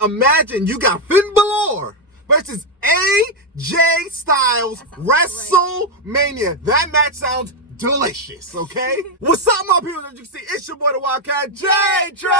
imagine you got Finn Balor versus AJ Styles WrestleMania. That match sounds delicious, okay? What's up, my people? As you can see, it's your boy, the Wildkatjaytroy.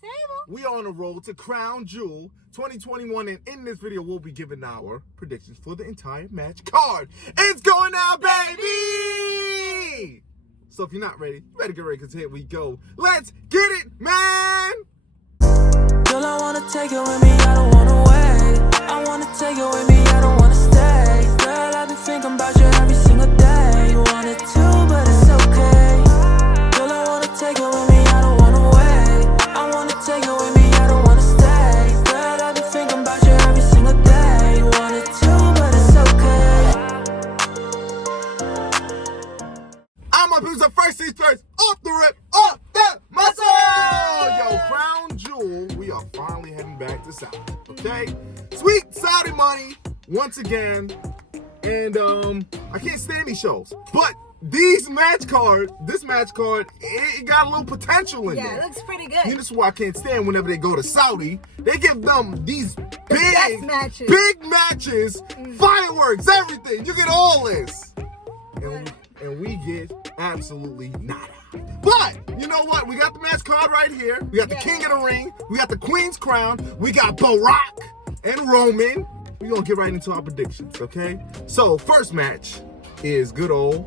Sable. We are on a roll to Crown Jewel 2021, and in this video, we'll be giving our predictions for the entire match card. It's going out, baby! So if you're not ready, you better get ready, because here we go. Let's get it, man! Girl, I wanna take you with me, I don't wanna wait. I wanna take you with me, I don't wanna stay. Girl, I've been thinking about you every single day. You wanted to, but it's okay. Girl, I wanna take you with me, I don't wanna wait. I wanna take you with me, I don't wanna stay. Girl, I've been thinking about you every single day. You wanted to, but it's okay. I'm up who's the first things first, off the rip, off the muscle! Yo, Crown Jewel, we are finally heading back to Saudi, okay? Sweet Saudi money, once again, and I can't stand these shows, but this match card, it got a little potential in there. Yeah, it looks pretty good. You know, this is why I can't stand whenever they go to Saudi. They give them these big matches, fireworks, everything. You get all this. And we get absolutely nada. But, you know what? We got the match card right here. We got the King of the Ring. We got the Queen's Crown. We got Barack and Roman. We're going to get right into our predictions, okay? So, first match is good old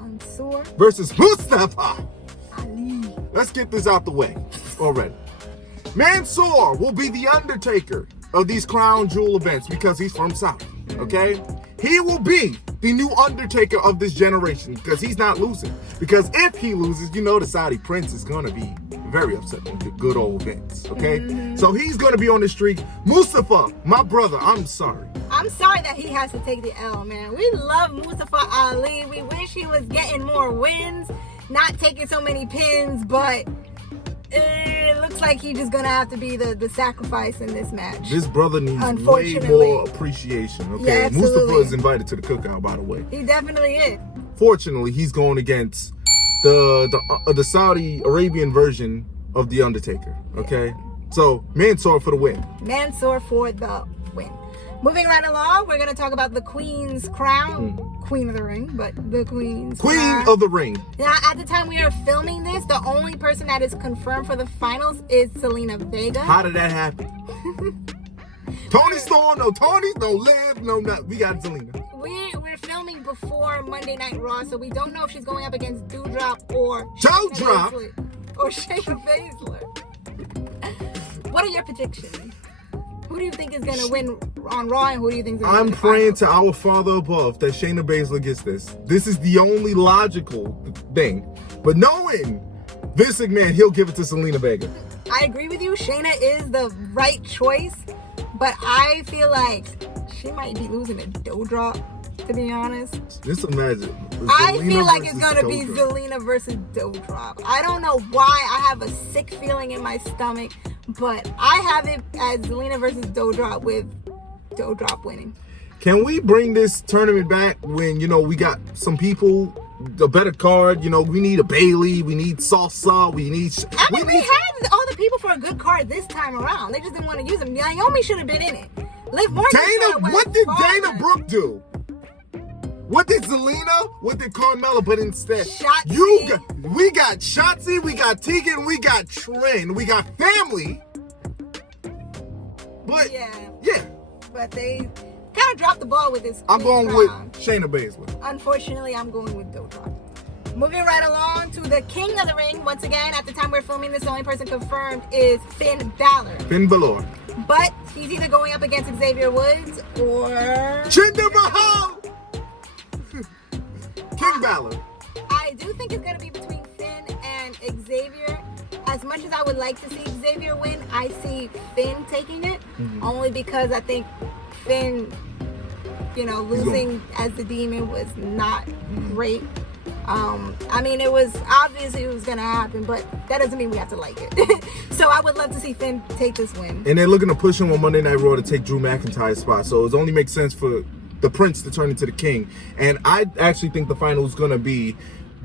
Mansoor versus Mustafa Ali. Let's get this out the way already. Mansoor will be the Undertaker of these Crown Jewel events because he's from Saudi, okay? He will be the new Undertaker of this generation because he's not losing. Because if he loses, you know the Saudi prince is going to be very upset with the good old Vince, okay? So he's going to be on the streak. Mustafa, my brother, I'm sorry. I'm sorry that he has to take the L, man. We love Mustafa Ali. We wish he was getting more wins, not taking so many pins, but it looks like he's just gonna have to be the sacrifice in this match. This brother needs way more appreciation, okay? Yeah, Mustafa is invited to the cookout, by the way. He definitely is. Fortunately, he's going against the Saudi Arabian version of The Undertaker, okay? Yeah. So, Mansoor for the win. Mansoor for the win. Moving right along, we're going to talk about the Queen's Crown. Queen of the Ring, but the Queen of the Ring. Now, at the time we are filming this, the only person that is confirmed for the finals is Zelina Vega. How did that happen? Tony Storm, no Tony, no Liv, no nothing. We got Zelina. We're filming before Monday Night Raw, so we don't know if she's going up against Doudrop or Shayna Baszler. What are your predictions? Who do you think is going to win on Raw, and who do you think is going to win? I'm praying to our Father above that Shayna Baszler gets this. This is the only logical thing. But knowing Vince McMahon, he'll give it to Zelina Vega. I agree with you. Shayna is the right choice, but I feel like she might be losing to Doudrop, to be honest. Just imagine. I feel like it's going to be Zelina versus Doudrop. I don't know why. I have a sick feeling in my stomach, but I have it as Zelina versus Doudrop, with Doudrop winning. Can we bring this tournament back when, you know, we got some people, a better card? You know, we need a Bailey, we need Salsa, we had all the people for a good card this time around. They just didn't want to use them. Naomi should have been in it. Liv Morgan. What did Dana Brooke do? What did Zelina? What did Carmella? But instead, we got Shotzi, we got Tegan, we got Trin, we got family. But yeah. But they kind of dropped the ball with this. I'm going with Shayna Baszler. Unfortunately, I'm going with Doudrop. Moving right along to the King of the Ring. Once again, at the time we're filming this, the only person confirmed is Finn Balor. Finn Balor. But he's either going up against Xavier Woods or Jinder Mahal. King Balor. I do think it's going to be between Finn and Xavier. As much as I would like to see Xavier win, I see Finn taking it. Only because I think Finn, losing as the Demon was not great. I mean, it was obviously it was going to happen, but that doesn't mean we have to like it. So I would love to see Finn take this win. And they're looking to push him on Monday Night Raw to take Drew McIntyre's spot. So it only makes sense for the Prince to turn into the King. And I actually think the final is going to be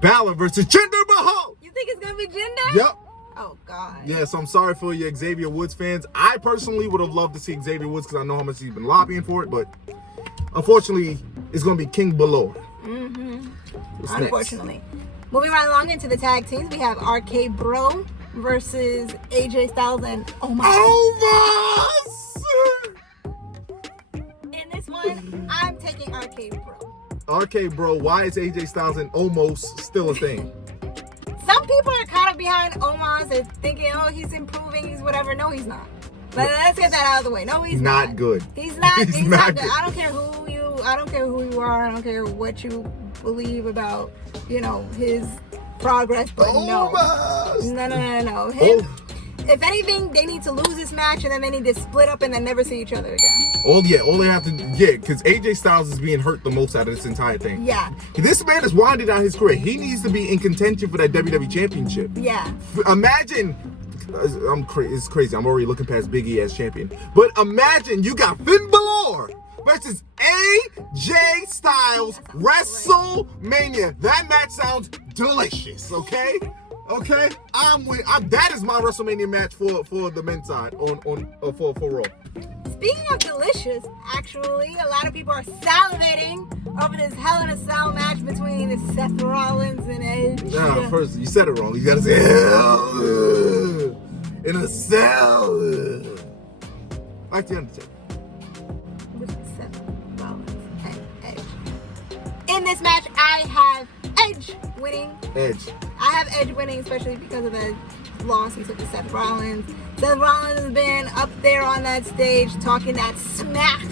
Balor versus Jinder Mahal. You think it's going to be Jinder? Yep. Oh, God. Yeah, so I'm sorry for your Xavier Woods fans. I personally would have loved to see Xavier Woods because I know how much he's been lobbying for it, but unfortunately, it's going to be King Below. Unfortunately. Moving right along into the tag teams, we have RK Bro versus AJ Styles and Omos. In this one, I'm taking RK Bro. RK Bro, why is AJ Styles and Omos still a thing? Some people are kind of behind Omos and thinking, oh, he's improving, he's whatever. No, he's not. Let's get that out of the way. No, he's not. Not good. He's not. He's not good. good. I don't care who you are. I don't care what you believe about, his progress. But no. Him, if anything, they need to lose this match and then they need to split up and then never see each other again. All they have to, because AJ Styles is being hurt the most out of this entire thing. Yeah. This man is winding down his career. He needs to be in contention for that WWE Championship. Yeah. Imagine, it's crazy. I'm already looking past Big E as champion. But imagine you got Finn Balor versus AJ Styles WrestleMania. That match sounds delicious, okay? Okay? That is my WrestleMania match for the men's side for Raw. Speaking of delicious, actually, a lot of people are salivating over this Hell in a Cell match between Seth Rollins and Edge. Nah, first, you said it wrong. You gotta say Hell in a Cell. Like the Undertaker. With Seth Rollins and Edge. In this match, I have Edge winning. I have Edge winning, especially because of the loss he took to Seth Rollins. Seth Rollins has been up there on that stage talking that smack.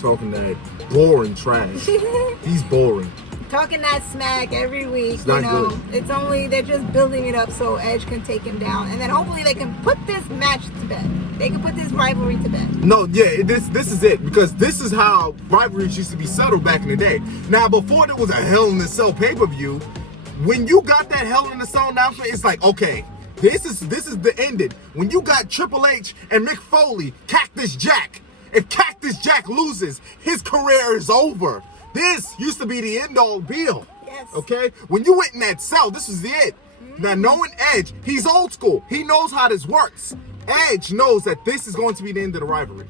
Talking that boring trash. He's boring. Talking that smack every week. It's not good. It's only, they're just building it up so Edge can take him down. And then hopefully they can put this match to bed. They can put this rivalry to bed. No, yeah, this is it. Because this is how rivalries used to be settled back in the day. Now, before there was a Hell in a Cell pay-per-view, when you got that Hell in a Cell announcement, it's like, okay, this is the ending. When you got Triple H and Mick Foley, Cactus Jack, if Cactus Jack loses, his career is over. This used to be the end-all be-all. Yes. Okay? When you went in that cell, this was it. Now, knowing Edge, he's old school. He knows how this works. Edge knows that this is going to be the end of the rivalry.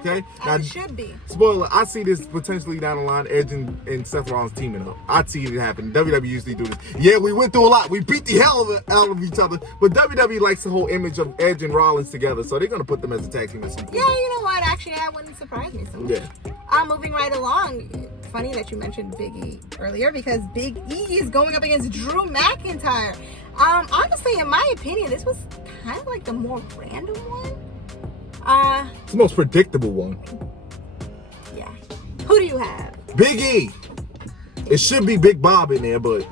Okay? Now, As it should be. Spoiler, I see this potentially down the line, Edge and Seth Rollins teaming up. I see it happen. WWE usually do this. Yeah, we went through a lot. We beat the hell out of each other. But WWE likes the whole image of Edge and Rollins together, so they're going to put them as a tag team at some point. Yeah, you know what? Actually, that wouldn't surprise me so much. Yeah. Moving right along. Funny that you mentioned Big E earlier because Big E is going up against Drew McIntyre. Honestly, in my opinion, this was kind of like the more random one. It's the most predictable one. Yeah. Who do you have? Big E. It should be Big Bob in there, but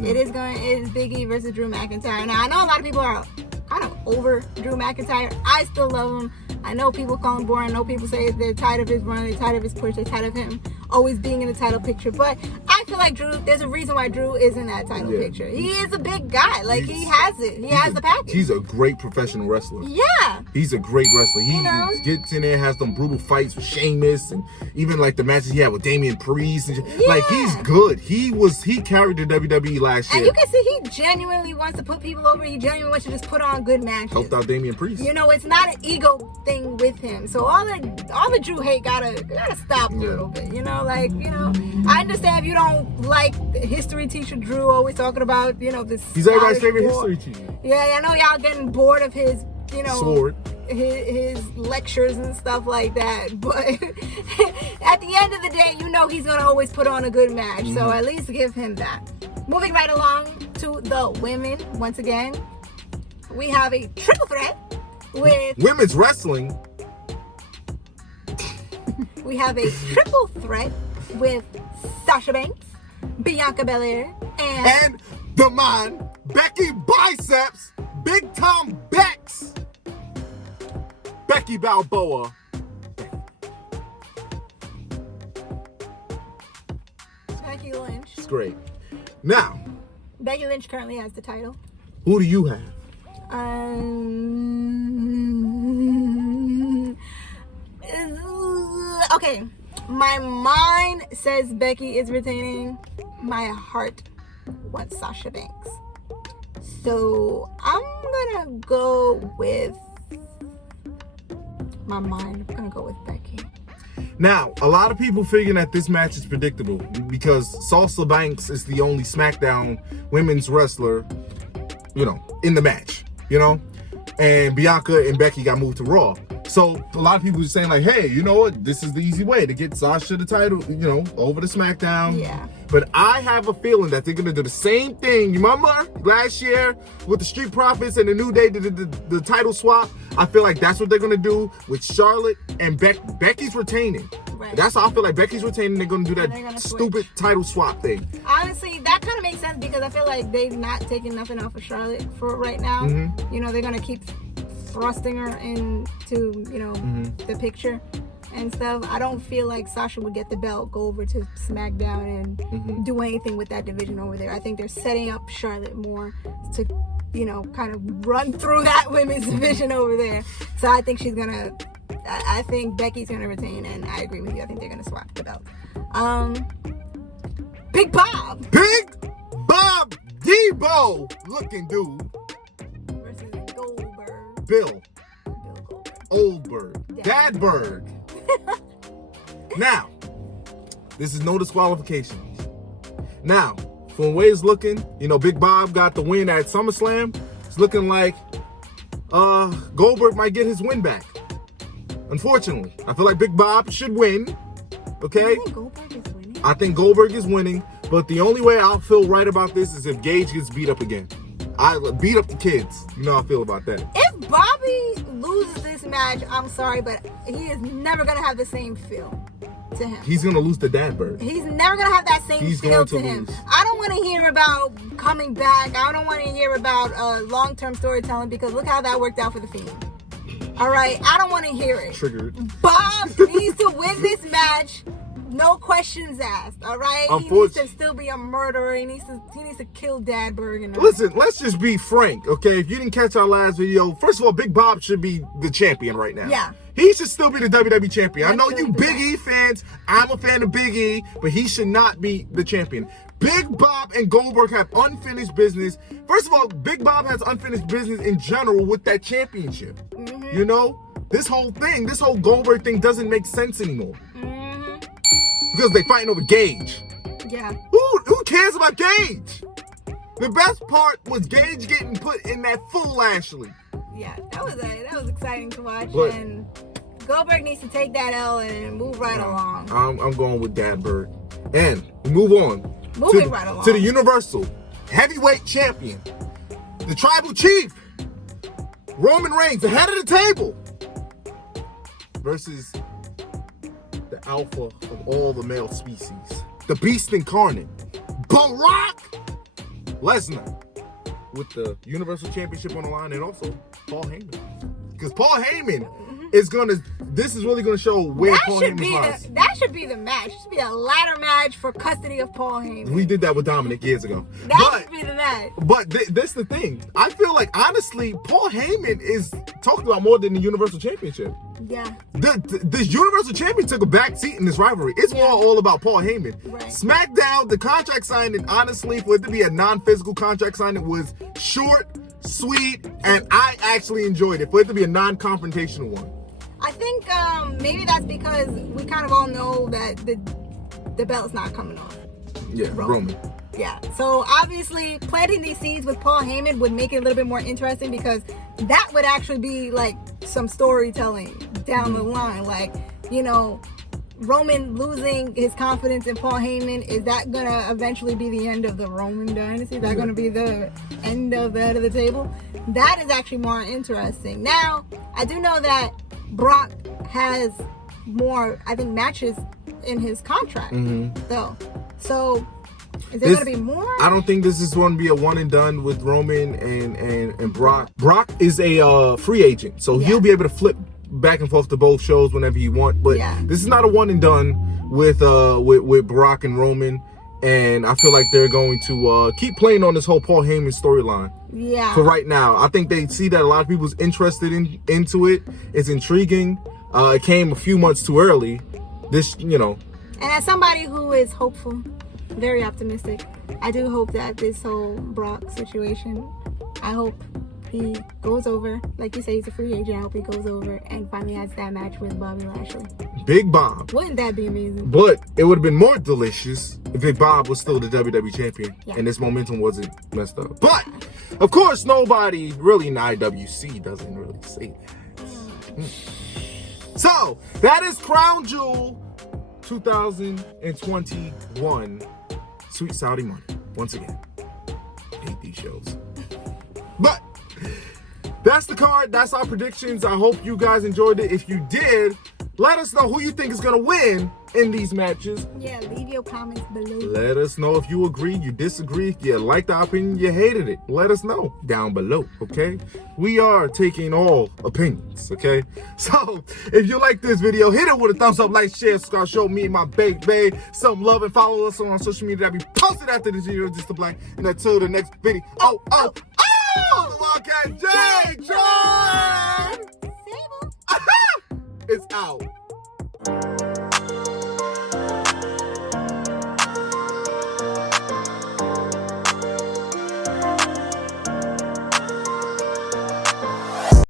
It is Big E versus Drew McIntyre. Now, I know a lot of people are kind of over Drew McIntyre. I still love him. I know people call him boring. I know people say they're tired of his run, they're tired of his push, they're tired of him always being in the title picture. But I feel like Drew, there's a reason why Drew is in that title picture. He is a big guy. Like, he has it. He has the package. He's a great professional wrestler. Yeah. He's a great wrestler. He gets in there, has them brutal fights with Sheamus, and even like the matches he had with Damian Priest. And like, he's good. He carried the WWE last year. And you can see he genuinely wants to put people over. He genuinely wants to just put on good matches. Helped out Damian Priest. It's not an ego thing with him. So all the Drew hate gotta stop a little bit. I understand if you don't like history teacher Drew always talking about, this. He's everybody's favorite history teacher. Yeah, I know y'all getting bored of his, sword. His lectures and stuff like that. But at the end of the day, he's gonna always put on a good match. So at least give him that. Moving right along to the women, once again, we have a triple threat with women's wrestling. We have a triple threat with Sasha Banks, Bianca Belair, and the man, Becky Biceps, Big Tom Bex, Becky Balboa. Becky Lynch. It's great. Now, Becky Lynch currently has the title. Who do you have? Okay, my mind says Becky is retaining. My heart wants Sasha Banks. So I'm gonna go with my mind. I'm gonna go with Becky. Now, a lot of people figuring that this match is predictable because Sasha Banks is the only SmackDown women's wrestler, in the match, and Bianca and Becky got moved to Raw. So a lot of people are saying like, hey, you know what? This is the easy way to get Sasha the title, over to SmackDown. Yeah. But I have a feeling that they're going to do the same thing. You remember last year with the Street Profits and the New Day did the title swap? I feel like that's what they're going to do with Charlotte and Becky's retaining. Right. That's how I feel like Becky's retaining. They're going to do that stupid title swap thing. Honestly, that kind of makes sense because I feel like they've not taken nothing off of Charlotte for right now. Mm-hmm. They're going to keep thrusting her into, the picture and stuff. I don't feel like Sasha would get the belt, go over to SmackDown and do anything with that division over there. I think they're setting up Charlotte more to, kind of run through that women's division over there. So I think I think Becky's gonna retain, and I agree with you. I think they're gonna swap the belt. Big Bob Debo looking dude versus Goldberg. Bill Goldberg. Oldberg. Dadberg. Now, this is no disqualification. Now, from the way it's looking, Big Bob got the win at SummerSlam. It's looking like Goldberg might get his win back. Unfortunately, I feel like Big Bob should win. Okay? You think Goldberg is winning? I think Goldberg is winning, but the only way I'll feel right about this is if Gage gets beat up again. I beat up the kids. You know how I feel about that. If Bobby loses this match, I'm sorry, but he is never going to have the same feel to him. He's going to lose to Dadberg. He's never going to have that same feel to him. Lose. I don't want to hear about coming back. I don't want to hear about long-term storytelling because look how that worked out for The Fiend. All right? I don't want to hear it. Triggered. Bob needs to win this match. No questions asked, all right? He needs to still be a murderer. He needs to kill Dadberg. And listen, let's just be frank, okay? If you didn't catch our last video, first of all, Big Bob should be the champion right now. Yeah. He should still be the WWE champion. I know you Big E fans. I'm a fan of Big E, but he should not be the champion. Big Bob and Goldberg have unfinished business. First of all, Big Bob has unfinished business in general with that championship. This whole Goldberg thing doesn't make sense anymore. Because they fighting over Gage. Yeah. Who cares about Gage? The best part was Gage getting put in that full Lashley. Yeah, that was exciting to watch. But, and Goldberg needs to take that L and move right along. I'm going with Dadberg. And we move on. Moving right along. To the Universal Heavyweight Champion. The Tribal Chief. Roman Reigns, the head of the table. Versus the alpha of all the male species, the beast incarnate, Brock Lesnar, with the Universal Championship on the line, and also Paul Heyman. Because Paul Heyman is this is really gonna show where Paul Heyman is. That should be the match. It should be a ladder match for custody of Paul Heyman. We did that with Dominic years ago. That should be the match. But this the thing. I feel like, honestly, Paul Heyman is talked about more than the Universal Championship. Yeah. The Universal Champion took a back seat in this rivalry. It's more all about Paul Heyman. Right. SmackDown, the contract signing, honestly, for it to be a non-physical contract signing, was short, sweet, and I actually enjoyed it. For it to be a non-confrontational one. I think maybe that's because we kind of all know that the belt's not coming off. Yeah, Roman. Yeah, so obviously planting these seeds with Paul Heyman would make it a little bit more interesting because that would actually be like some storytelling down the line. Like, Roman losing his confidence in Paul Heyman, is that going to eventually be the end of the Roman dynasty? Is that going to be the end of the head of the table? That is actually more interesting. Now, I do know that Brock has more, I think, matches in his contract, though. So, is there going to be more? I don't think this is going to be a one and done with Roman and Brock. Brock is a free agent, so he'll be able to flip back and forth to both shows whenever he wants. But this is not a one and done with Brock and Roman. And I feel like they're going to keep playing on this whole Paul Heyman storyline. Yeah. For right now, I think they see that a lot of people's interested into it. It's intriguing. It came a few months too early. And as somebody who is hopeful, very optimistic, I do hope that this whole Brock situation I hope he goes over. Like you say, he's a free agent. I hope he goes over and finally has that match with Bobby Lashley. Big Bob. Wouldn't that be amazing? But it would have been more delicious if Big Bob was still the WWE champion and this momentum wasn't messed up. But, of course, nobody really in the IWC doesn't really say that. So, that is Crown Jewel 2021 Sweet Saudi Money. Once again, I hate these shows. But that's the card. That's our predictions. I hope you guys enjoyed it. If you did, let us know who you think is going to win in these matches. Yeah, leave your comments below. Let us know if you agree, you disagree, you liked the opinion, you hated it. Let us know down below, okay? We are taking all opinions, okay? So, if you like this video, hit it with a thumbs up, like, share, subscribe, show me and my baby some love, and follow us on our social media that be posted after this video, just to blank. And until the next video, the Wildkatjaytroy! Sable! It's out.